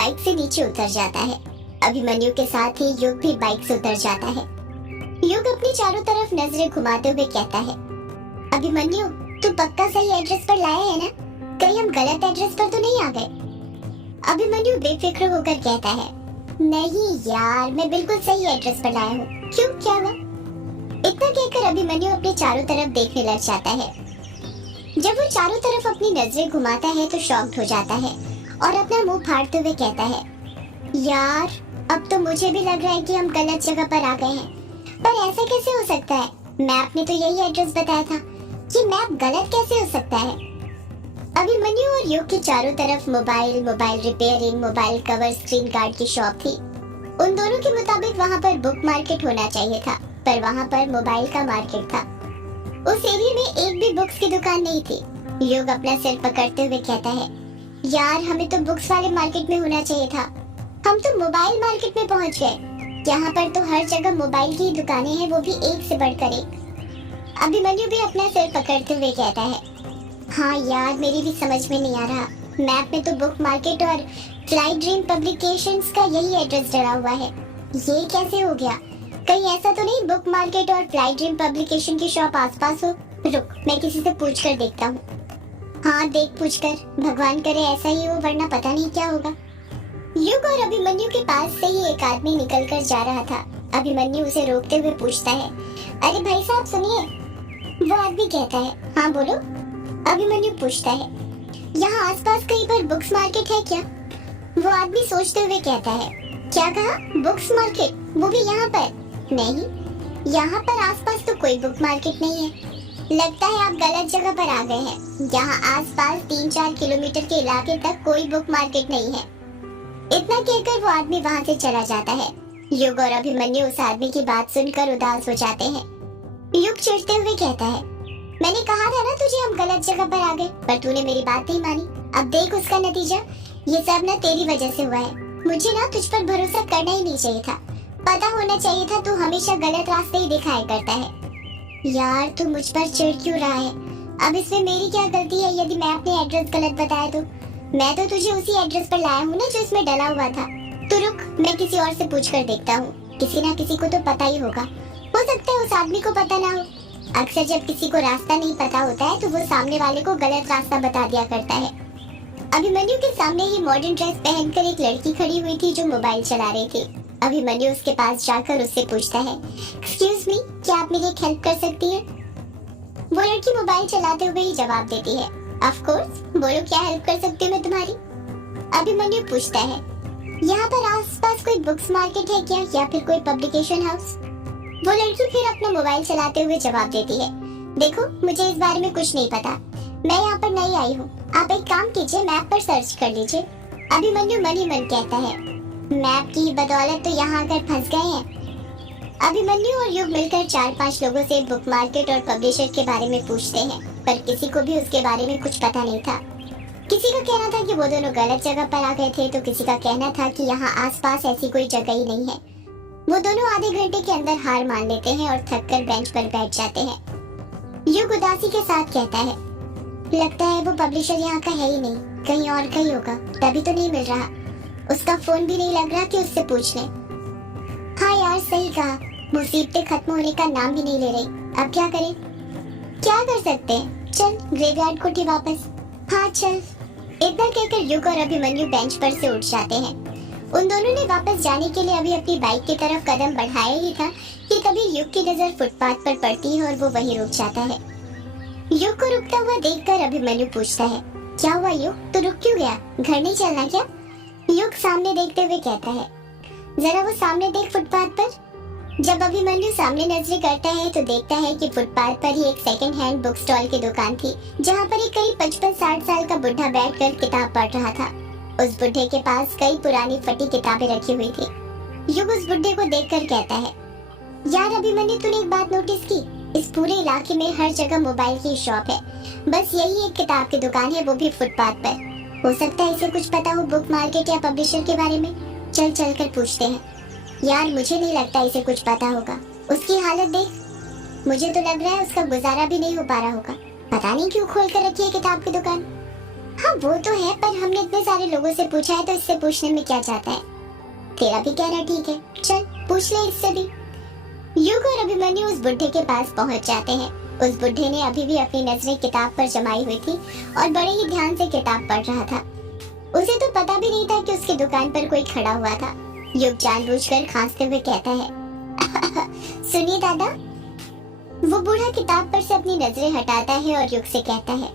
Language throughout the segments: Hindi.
बाइक से नीचे उतर जाता है। अभिमन्यु के साथ ही युग भी बाइक से उतर जाता है। युग अपनी चारों तरफ नजरें घुमाते हुए कहता है, अभिमन्यु तू पक्का सही एड्रेस पर लाया है ना? कहीं हम गलत एड्रेस पर तो नहीं आ गए? अभिमन्यु बेफिक्र होकर कहता है, नहीं यार, मैं बिल्कुल सही एड्रेस पर लाया हूँ। क्यों, क्या हुआ? इतना कहकर अभिमन्यु अपने चारों तरफ देखने लग जाता है। जब वो चारों तरफ अपनी नजरें घुमाता है तो शॉक्ड हो जाता है और अपना मुंह फाड़ते हुए कहता है, यार अब तो मुझे भी लग रहा है कि हम गलत जगह पर आ गए हैं। पर ऐसा कैसे हो सकता है? मैप ने तो यही एड्रेस बताया था। ये मैप गलत कैसे हो सकता है? अभिमन्यु और युग के चारों तरफ mobile repairing, mobile cover, screen guard की शॉप थी। उन दोनों के मुताबिक वहाँ पर बुक मार्केट होना चाहिए था, पर वहाँ पर मोबाइल का मार्केट था। उस एरिया में एक भी बुक्स की दुकान नहीं थी। युग अपना सिर पकड़ते हुए कहता है, यार हमें तो बुक्स वाले मार्केट में होना चाहिए था। हम तो मोबाइल मार्केट में पहुँच गए। यहाँ पर तो हर जगह मोबाइल की दुकानें हैं, वो भी एक से बढ़कर एक। अभिमन्यु भी अपना सिर पकड़ते हुए कहता है, हाँ यार मेरी भी समझ में नहीं आ रहा। मैप में तो बुक मार्केट और फ्लाई ड्रीम पब्लिकेशंस का यही एड्रेस डला हुआ है। ये कैसे हो गया? कहीं ऐसा तो नहीं बुक मार्केट और फ्लाई ड्रीम पब्लिकेशन की शॉप आसपास हो? रुक, मैं किसी से पूछ कर देखता हूँ। हाँ देख, पूछ कर, भगवान करे ऐसा ही हो, वरना पता नहीं क्या होगा। युग और अभिमन्यु के पास से ही एक आदमी निकल कर जा रहा था। अभिमन्यु उसे रोकते हुए पूछता है, अरे भाई साहब सुनिए। वो आदमी कहता है, हाँ बोलो। अभिमन्यु पूछता है, यहाँ आसपास कहीं पर बुक्स मार्केट है क्या? वो आदमी सोचते हुए कहता है, क्या कहा? Books market? वो भी यहाँ पर? नहीं, यहाँ पर आसपास तो कोई बुक मार्केट नहीं है। लगता है आप गलत जगह पर आ गए हैं। यहाँ आसपास 3-4 किलोमीटर के इलाके तक कोई बुक मार्केट नहीं है। इतना कहकर वो आदमी वहाँ से चला जाता है। युग और अभिमन्यु उस आदमी की बात सुनकर उदास हो जाते हैं। युग चिढ़ते हुए कहता है, मैंने कहा था ना तुझे हम गलत जगह पर आ गए, पर तूने मेरी बात नहीं मानी। अब देख उसका नतीजा। ये सब ना तेरी वजह से हुआ है। मुझे ना तुझ पर भरोसा करना ही नहीं चाहिए था। पता होना चाहिए था तू हमेशा गलत रास्ते ही दिखाया करता है। यार तू मुझ पर चिढ़ क्यों रहा है? अब इसमें मेरी क्या गलती है यदि मैं अपने एड्रेस गलत बताया तो? मैं तो तुझे उसी एड्रेस पर लाया हूँ ना जो इसमें डला हुआ था। तो रुक, मैं किसी और से पूछ कर देखता हूँ। किसी ना किसी को तो पता ही होगा। हो सकता है उस आदमी को पता ना हो। अक्सर जब किसी को रास्ता नहीं पता होता है तो वो सामने वाले को गलत रास्ता बता दिया करता है। अभिमन्यु के सामने ही मॉडर्न ड्रेस पहनकर एक लड़की खड़ी हुई थी जो मोबाइल चला रही थी। अभिमन्यु उसके पास जाकर उससे पूछता है, एक्सक्यूज मी, क्या आप मेरी एक हेल्प कर सकती हैं? वो लड़की मोबाइल चलाते हुए ही जवाब देती है, ऑफ कोर्स, बोलो क्या हेल्प कर सकती हूँ मैं तुम्हारी? अभिमन्यु पूछता है, यहाँ पर आसपास कोई बुक्स मार्केट है क्या, या फिर कोई पब्लिकेशन हाउस? वो लड़की फिर अपना मोबाइल चलाते हुए जवाब देती है, देखो मुझे इस बारे में कुछ नहीं पता, मैं यहाँ पर नई आई हूँ। आप एक काम कीजिए, मैप पर सर्च कर लीजिए। अभिमन्यु मन ही मन कहता है, मैप की बदौलत तो यहाँ आकर फंस गए हैं। अभिमन्यु और युग मिलकर 4-5 लोगों से बुक मार्केट और पब्लिशर के बारे में पूछते हैं, पर किसी को भी उसके बारे में कुछ पता नहीं था। किसी का कहना था कि वो दोनों गलत जगह पर आ गए थे, तो किसी का कहना था कि यहाँ आसपास ऐसी कोई जगह ही नहीं है। वो दोनों आधे घंटे के अंदर हार मान लेते हैं और थककर बेंच पर बैठ जाते हैं। युग उदासी के साथ कहता है, लगता है वो पब्लिशर यहाँ का है ही नहीं, कहीं और का ही होगा, तभी तो नहीं मिल रहा। उसका फोन भी नहीं लग रहा कि उससे पूछ ले। हाँ यार सही कहा, मुसीबतें खत्म होने का नाम भी नहीं ले रही। अब क्या करें? क्या कर सकते हैं, चल ग्रेवयार्ड कोठी वापस। हाँ चल। इतना कहकर युग और अभिमन्यु बेंच पर से उठ जाते हैं। उन दोनों ने वापस जाने के लिए अभी अपनी बाइक की तरफ कदम बढ़ाया ही था कि तभी युग की नजर फुटपाथ पर पड़ती है और वो वहीं रुक जाता है। युग को रुकता हुआ देखकर अभिमन्यु पूछता है, क्या हुआ युग, तू रुक क्यों गया? घर नहीं चलना क्या? युग सामने देखते हुए कहता है, जरा वो सामने देख फुटपाथ पर। जब अभिमन्यु सामने नजरें करता है तो देखता है कि फुटपाथ पर ही एक सेकंड हैंड बुक स्टॉल की दुकान थी, जहाँ पर एक करीब 55-60 साल का बुढ़ा बैठकर किताब पढ़ रहा था। उस बुढ़े के पास कई पुरानी फटी किताबें रखी हुई थी। युग उस बुढ़े को देखकर कहता है, यार अभिमन्यु तूने एक बात नोटिस की? इस पूरे इलाके में हर जगह मोबाइल की शॉप है, बस यही एक किताब की दुकान है, वो भी फुटपाथ पर। हो सकता है इसे कुछ पता हो बुक मार्केट या पब्लिशर के बारे में। चल चल कर पूछते हैं। यार मुझे नहीं लगता इसे कुछ पता होगा, उसकी हालत देख, मुझे तो लग रहा है उसका गुजारा भी नहीं हो पा रहा होगा। पता नहीं क्यों खोल कर रखी है किताब की दुकान। हाँ वो तो है, पर हमने इतने सारे लोगों से पूछा है तो इससे पूछने में क्या जाता है। तेरा भी कहना ठीक है, चल पूछ ले इससे भी। युग और अभिमन्यु उस बुढ़े के पास पहुंच जाते हैं। उस बुढ़े ने अभी भी अपनी नजरें किताब पर जमाई हुई थी और बड़े ही ध्यान से किताब पढ़ रहा था। उसे तो पता भी नहीं था कि उसकी दुकान पर कोई खड़ा हुआ था। युग जानबूझकर खांसते हुए कहता है, सुनिए दादा। वो बूढ़ा किताब पर से अपनी नजरें हटाता है और युग से कहता है,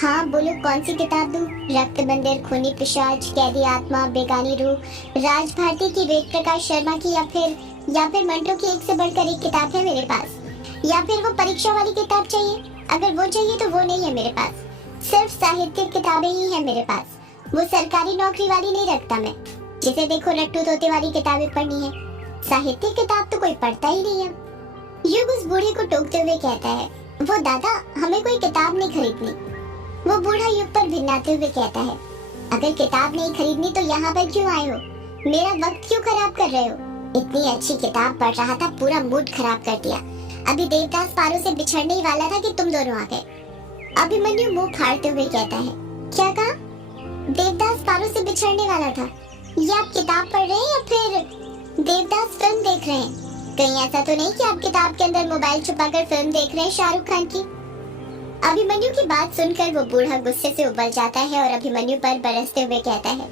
हाँ बोलो, कौन सी किताब दूं? रक्त मंदिर, खूनी पिशाच, कैदी आत्मा, बेगानी रूह, राज भारती की, वेद प्रकाश शर्मा की, या फिर मंत्रों की एक से बढ़कर एक किताब है मेरे पास। या फिर वो परीक्षा वाली किताब चाहिए? अगर वो चाहिए तो वो नहीं है मेरे पास, सिर्फ साहित्यिक किताबें ही है मेरे पास। वो सरकारी नौकरी वाली नहीं रखता मैं, जिसे देखो रट्टू तोते वाली किताबें पढ़नी है। साहित्यिक किताब तो कोई पढ़ता ही नहीं है। युग उस बूढ़े को टोकते हुए कहता है, वो दादा, हमें कोई किताब नहीं खरीदनी। वो बूढ़ा युग पर भिन्नाते हुए कहता है, अगर किताब नहीं खरीदनी तो यहाँ पर क्यों आए हो? मेरा वक्त क्यों खराब कर रहे हो? इतनी अच्छी किताब पढ़ रहा था, पूरा मूड खराब कर दिया। अभी देवदास पारो से बिछड़ने ही वाला था कि तुम दोनों आ गए। अभिमन्यु मुंह फाड़ते हुए कहता है, क्या कहा? देवदास पारो से बिछड़ने वाला था? ये आप किताब पढ़ रहे हैं या फिर देवदास फिल्म देख रहे हैं? कहीं ऐसा तो नहीं कि आप किताब के अंदर मोबाइल छुपाकर फिल्म देख रहे हैं शाहरुख खान की? अभिमन्यु की बात सुनकर वो बूढ़ा गुस्से से उबल जाता है और अभिमन्यु पर बरसते हुए कहता है,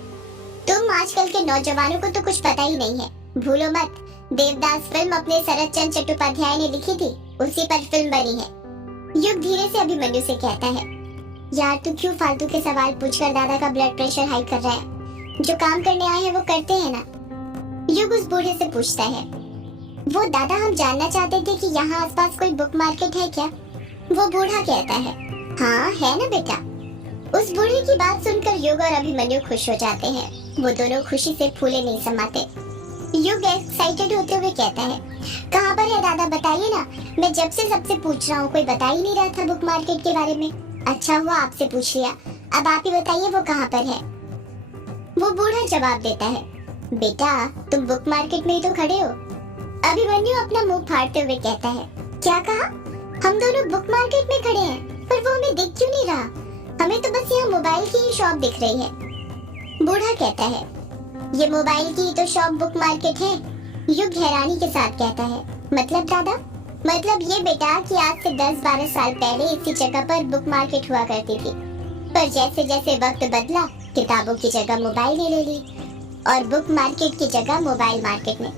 तुम आजकल के नौजवानों को तो कुछ पता ही नहीं है। भूलो मत, देवदास फिल्म अपने शरद चंद्र चट्टोपाध्याय ने लिखी थी, उसी पर फिल्म बनी है। युग धीरे से अभिमन्यु से कहता है, यार तू क्यों फालतू के सवाल पूछकर दादा का ब्लड प्रेशर हाई कर रहा है? जो काम करने आए हैं वो करते हैं ना। युग उस बूढ़े से पूछता है, वो दादा, हम जानना चाहते थे कि यहाँ आसपास कोई बुक मार्केट है क्या? वो बूढ़ा कहता है, हाँ है ना बेटा। उस बूढ़े की बात सुनकर युग और अभिमन्यु खुश हो जाते हैं। वो दोनों खुशी से फूले नहीं समाते। युग एक्साइटेड होते हुए कहता है, कहाँ पर है दादा, बताइए ना। मैं जब से सबसे पूछ रहा हूँ, कोई बता ही नहीं रहा था बुक मार्केट के बारे में। अच्छा हुआ आपसे पूछ लिया, अब आप ही बताइए वो कहाँ पर है। वो बूढ़ा जवाब देता है, बेटा तुम बुक मार्केट में ही तो खड़े हो। अभिमन्यु अपना मुंह फाड़ते हुए कहता है, क्या कहा? हम दोनों बुक मार्केट में खड़े हैं, पर वो हमें दिख क्यों नहीं रहा? हमें तो बस यहाँ मोबाइल की ही शॉप दिख रही है। बूढ़ा कहता है, ये मोबाइल की तो शॉप बुक मार्केट है। युग हैरानी के साथ कहता है, मतलब दादा? मतलब ये बेटा कि आज से 10-12 साल पहले इसी जगह पर बुक मार्केट हुआ करती थी, पर जैसे जैसे वक्त बदला, किताबों की जगह मोबाइल ने ले ली और बुक मार्केट की जगह मोबाइल मार्केट ने।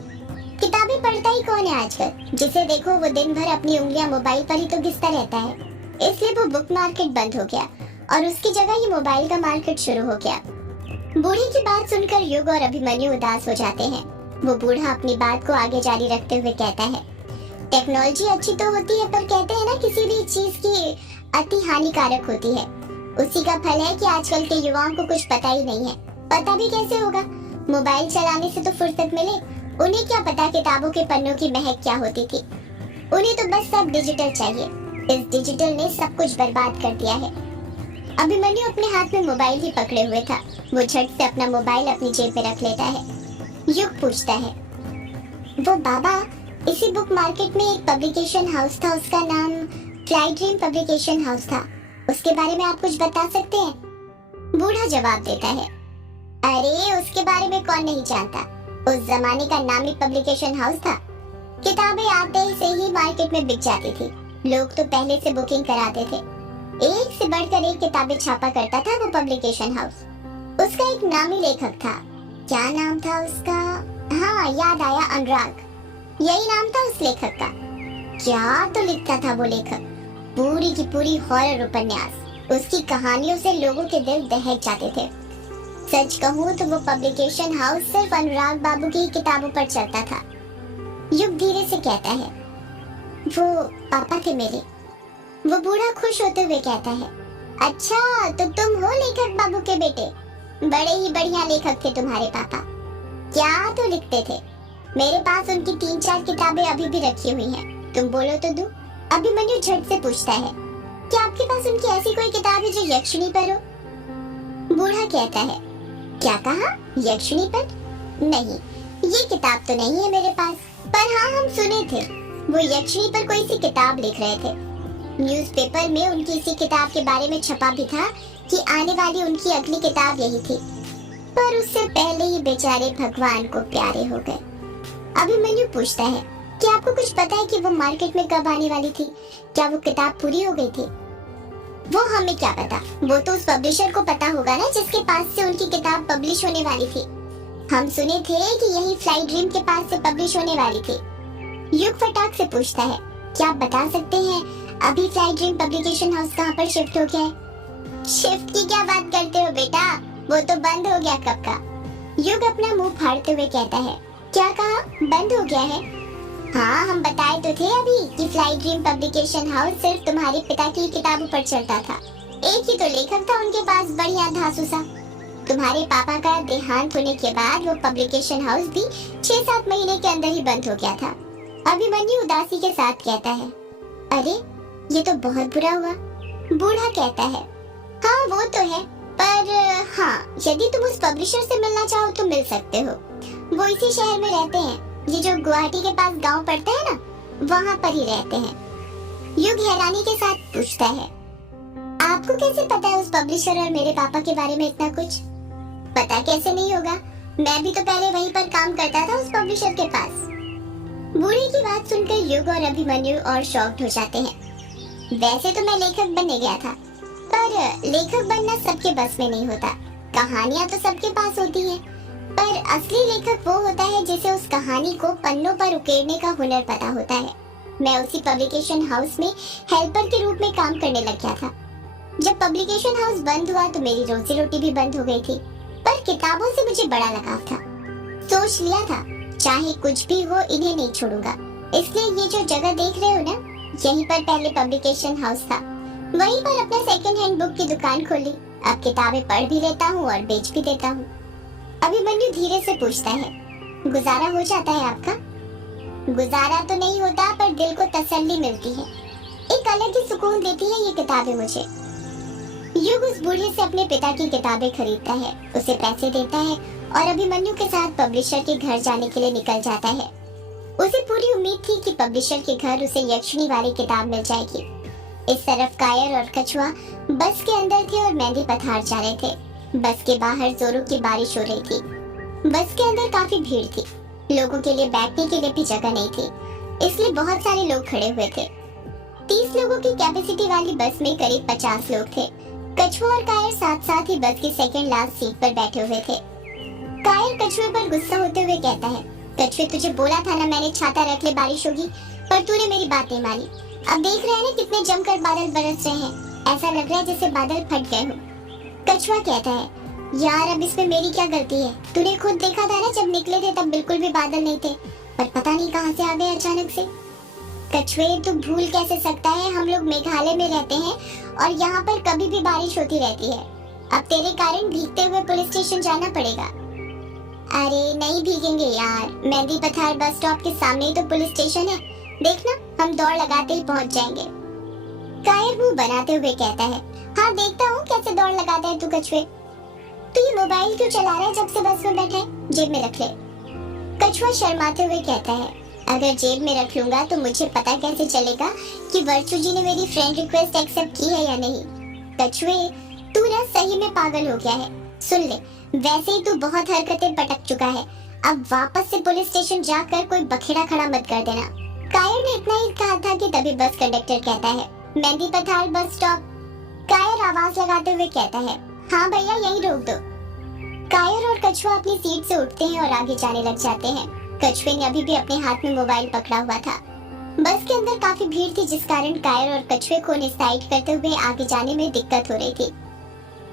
किताबें पढ़ता ही कौन है आजकल? जिसे देखो वो दिन भर अपनी उंगलियां मोबाइल पर ही तो घिसता रहता है। इसलिए वो बुक मार्केट बंद हो गया और उसकी जगह ये मोबाइल का मार्केट शुरू हो गया। बूढ़े की बात सुनकर युग और अभिमन्यु उदास हो जाते हैं। वो बूढ़ा अपनी बात को आगे जारी रखते हुए कहता है, टेक्नोलॉजी अच्छी तो होती है, पर कहते हैं ना किसी भी चीज की अति हानिकारक होती है। उसी का फल है कि आजकल के युवाओं को कुछ पता ही नहीं है। पता भी कैसे होगा? मोबाइल चलाने से तो फुर्सत मिले। उन्हें क्या पता किताबों के पन्नों की महक क्या होती थी। उन्हें तो बस सब डिजिटल चाहिए। इस डिजिटल ने सब कुछ बर्बाद कर दिया है। अभिमन्यु अपने हाथ में मोबाइल ही पकड़े हुए था। वो झट से अपना मोबाइल अपनी जेब में रख लेता है। युग पूछता है, वो बाबा, इसी बुक मार्केट में एक पब्लिकेशन हाउस था, उसका नाम फ्लाई ड्रीम पब्लिकेशन हाउस था। उसके बारे में आप कुछ बता सकते हैं? बूढ़ा जवाब देता है, अरे उसके बारे में कौन नहीं जानता। उस जमाने का नामी पब्लिकेशन हाउस था। किताबें आते ही से ही मार्केट में बिक जाती थी। लोग तो पहले से बुकिंग कराते थे। एक से बढ़कर एक किताबें छापा करता था वो पब्लिकेशन हाउस। उसका एक नामी लेखक था। क्या नाम था उसका? हाँ याद आया, अनुराग। यही नाम था उस लेखक का। क्या तो लिखता था वो लेखक, पूरी की पूरी हॉरर उपन्यास। उसकी कहानियों से लोगों के दिल दहक जाते थे। सच कहूँ तो वो पब्लिकेशन हाउस सिर्फ अनुराग बाबू की किताबों पर चलता था। युग धीरे से कहता है, वो पापा थे मेरे। वो बूढ़ा खुश होते हुए कहता है, अच्छा तो तुम हो लेखक बाबू के बेटे? बड़े ही बढ़िया लेखक थे तुम्हारे पापा। क्या तो लिखते थे। मेरे पास उनकी 3-4 किताबें अभी भी रखी हुई हैं। तुम बोलो तो दूं? अभिमन्यु झट से पूछता है, क्या आपके पास उनकी ऐसी कोई किताब है जो यक्षिणी पर हो? बूढ़ा कहता है, क्या कहा? यक्षिणी पर? नहीं, ये किताब तो नहीं है मेरे पास, पर हाँ हम सुने थे वो यक्षिणी पर कोई सी किताब लिख रहे थे। न्यूज़पेपर में उनकी इसी किताब के बारे में छपा भी था कि आने वाली उनकी अगली किताब यही थी, पर उससे पहले ही बेचारे भगवान को प्यारे हो गए। अभिमन्यु पूछता है कि आपको कुछ पता है कि वो मार्केट में कब आने वाली थी? क्या वो किताब पूरी हो गई थी? वो हमें क्या पता, वो तो उस पब्लिशर को पता होगा ना जिसके पास से उनकी किताब पब्लिश होने वाली थी। हम सुने थे कि यही फ्लाई ड्रीम के पास से पब्लिश होने वाली थी। युग फटाक से पूछता है, क्या आप बता सकते हैं अभी फ्लाई ड्रीम पब्लिकेशन हाउस कहाँ पर शिफ्ट हो गया है? शिफ्ट की क्या बात करते हो बेटा, वो तो बंद हो गया कब का। युग अपना मुंह फाड़ते हुए कहता है, क्या कहा, बंद हो गया है? हाँ, हम बताए तो थे अभी कि फ्लाई ड्रीम पब्लिकेशन हाउस सिर्फ तुम्हारे पिता की किताबों पर चलता था। एक ही तो लेखक था उनके पास, बढ़िया धांसू सा। तुम्हारे पापा का देहांत होने के बाद वो पब्लिकेशन हाउस भी 6-7 महीने के अंदर ही बंद हो गया था। अभिमन्यु उदासी के साथ कहता है, अरे ये तो बहुत बुरा हुआ। बूढ़ा कहता है, हाँ वो तो है, पर हाँ, यदि तुम उस पब्लिशर से मिलना चाहो तो मिल सकते हो। वो इसी शहर में रहते हैं, ये जो गुवाहाटी के पास गांव पड़ता है ना, वहाँ पर ही रहते हैं। युग हैरानी के साथ पूछता है, आपको कैसे पता है उस पब्लिशर और मेरे पापा के बारे में इतना कुछ? पता कैसे नहीं होगा, मैं भी तो पहले वहीं पर काम करता था उस पब्लिशर के पास। बूढ़े की बात सुनकर युग और अभिमन्यु और शॉक्ड हो जाते हैं। वैसे तो मैं लेखक बनने गया था, पर लेखक बनना सबके बस में नहीं होता। कहानियां तो सबके पास होती हैं, पर असली लेखक वो होता है जिसे उस कहानी को पन्नों पर उकेरने का हुनर पता होता है। मैं उसी पब्लिकेशन हाउस में हेल्पर के रूप में काम करने लग गया था। जब पब्लिकेशन हाउस बंद हुआ तो मेरी रोजी रोटी भी बंद हो गई थी, पर किताबों से मुझे बड़ा लगाव था। सोच लिया था, चाहे कुछ भी हो इन्हें नहीं छोड़ूंगा। इसलिए ये जो जगह देख रहे हो ना, यहीं पर पहले पब्लिकेशन हाउस था। वहीं पर अपना सेकंड हैंड बुक की दुकान खोली। अब किताबें पढ़ भी लेता हूँ और बेच भी देता हूँ। अभिमन्यु धीरे से पूछता है, गुजारा हो जाता है आपका? गुजारा तो नहीं होता, पर दिल को तसल्ली मिलती है। एक अलग ही सुकून देती है ये किताबें मुझे। युग उस बूढ़े से अपने पिता की किताबें खरीदता है, उसे पैसे देता है और अभिमन्यु के साथ पब्लिशर के घर जाने के लिए निकल जाता है। उसे पूरी उम्मीद थी कि पब्लिशर के घर उसे यक्षिणी वाली किताब मिल जाएगी। इस तरफ कायर और कछुआ बस के अंदर थे और मेहंदी पथार जा रहे थे। बस के बाहर जोरों की बारिश हो रही थी। बस के अंदर काफी भीड़ थी, लोगों के लिए बैठने के लिए भी जगह नहीं थी, इसलिए बहुत सारे लोग खड़े हुए थे। 30 लोगों की कैपेसिटी वाली बस में करीब 50 लोग थे। कछुआ और कायर साथ साथ ही बस की सेकंड लास्ट सीट पर बैठे हुए थे। कायर कछुए पर गुस्सा होते हुए कहता है, कछुए तुझे बोला था ना मैंने छाता रख ले बारिश होगी, पर तूने मेरी बात नहीं मानी। अब देख रहे हैं ना कितने जमकर बादल बरस रहे हैं, ऐसा लग रहा है जैसे बादल फट गए हो। कछुआ कहता है, यार अब इसमें मेरी क्या गलती है? तूने खुद देखा था ना जब निकले थे तब बिल्कुल भी बादल नहीं थे, पर पता नहीं कहां से आ गए अचानक से। कछुए तू भूल कैसे सकता है, हम लोग मेघालय में रहते हैं और यहाँ पर कभी भी बारिश होती रहती है। अब तेरे कारण भीगते हुए पुलिस स्टेशन जाना पड़ेगा। अरे नहीं भीगेंगे यार, मेहंदी पथार बस स्टॉप के सामने ही तो पुलिस स्टेशन है, देखना हम दौड़ लगाते ही पहुंच जाएंगे। कायर मुंह बनाते हुए कहता है, हाँ देखता हूँ कैसे दौड़ लगाता है तू कछुए। तू ये मोबाइल क्यों चला रहा है जब से बस में बैठा है? जेब में रख ले। कछुआ शर्माते हुए कहता है, अगर जेब में रख लूंगा तो मुझे पता कैसे चलेगा कि वर्चू जी ने मेरी फ्रेंड रिक्वेस्ट एक्सेप्ट की है या नहीं? कछुए तू ना सही में पागल हो गया है। सुन ले, वैसे ही तू बहुत हरकतें पटक चुका है, अब वापस से पुलिस स्टेशन जाकर कोई बखेड़ा खड़ा मत कर देना। कायर ने इतना ही कहा था कि तभी बस कंडक्टर कहता है, मेहंदी पथार बस स्टॉप। कायर आवाज लगाते हुए कहता है, हाँ भैया यही रोक दो। कायर और कछुआ अपनी सीट से उठते हैं और आगे जाने लग जाते हैं। कछुए ने अभी भी अपने हाथ में मोबाइल पकड़ा हुआ था। बस के अंदर काफी भीड़ थी जिस कारण कायर और कछुए को साइड करते हुए आगे जाने में दिक्कत हो रही थी।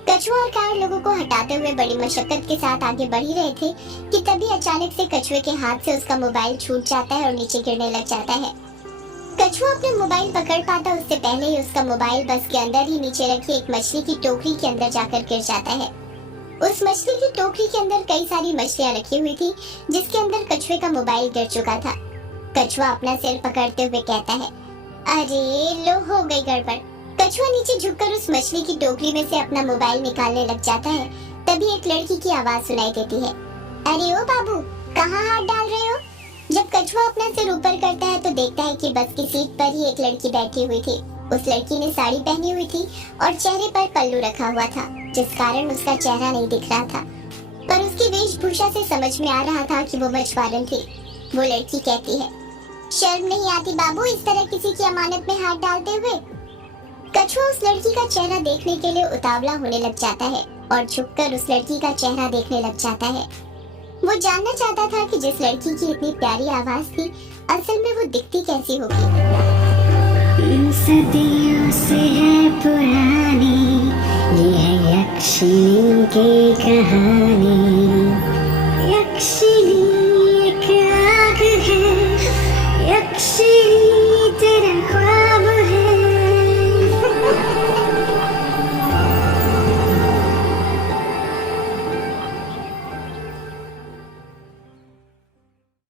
कछुआ और कायर लोगों को हटाते हुए बड़ी मशक्कत के साथ आगे बढ़ ही रहे थे कि तभी अचानक से कछुए के हाथ से उसका मोबाइल छूट जाता है और नीचे गिरने लग जाता है। कछुआ अपने मोबाइल पकड़ पाता उससे पहले ही उसका मोबाइल बस के अंदर ही नीचे रखी एक मछली की टोकरी के अंदर जाकर गिर जाता है। उस मछली की टोकरी के अंदर कई सारी मछलियां रखी हुई थी जिसके अंदर कछुए का मोबाइल गिर चुका था। कछुआ अपना सिर पकड़ते हुए कहता है, अरे लो हो गई गड़बड़। कछुआ नीचे झुककर उस मछली की टोकरी में से अपना मोबाइल निकालने लग जाता है। तभी एक लड़की की आवाज सुनाई देती है, अरे ओ बाबू कहाँ हाथ डाल रहे हो? जब कछुआ अपना सिर ऊपर करता है तो देखता है कि बस की सीट पर ही एक लड़की बैठी हुई थी। उस लड़की ने साड़ी पहनी हुई थी और चेहरे पर पल्लू रखा हुआ था, जिस कारण उसका चेहरा नहीं दिख रहा था, पर उसकी वेशभूषा से समझ में आ रहा था कि वो मछुआरन थी। वो लड़की कहती है, शर्म नहीं आती बाबू इस तरह किसी की अमानत में हाथ डालते हुए। कछुआ उस लड़की का चेहरा देखने के लिए उतावला होने लग जाता है और झुककर उस लड़की का चेहरा देखने लग जाता है। वो जानना चाहता था कि जिस लड़की की इतनी प्यारी आवाज थी, असल में वो दिखती कैसी होगी। सदियों से है पुरानी ये है यक्षिणी की कहानी। यक्षिणी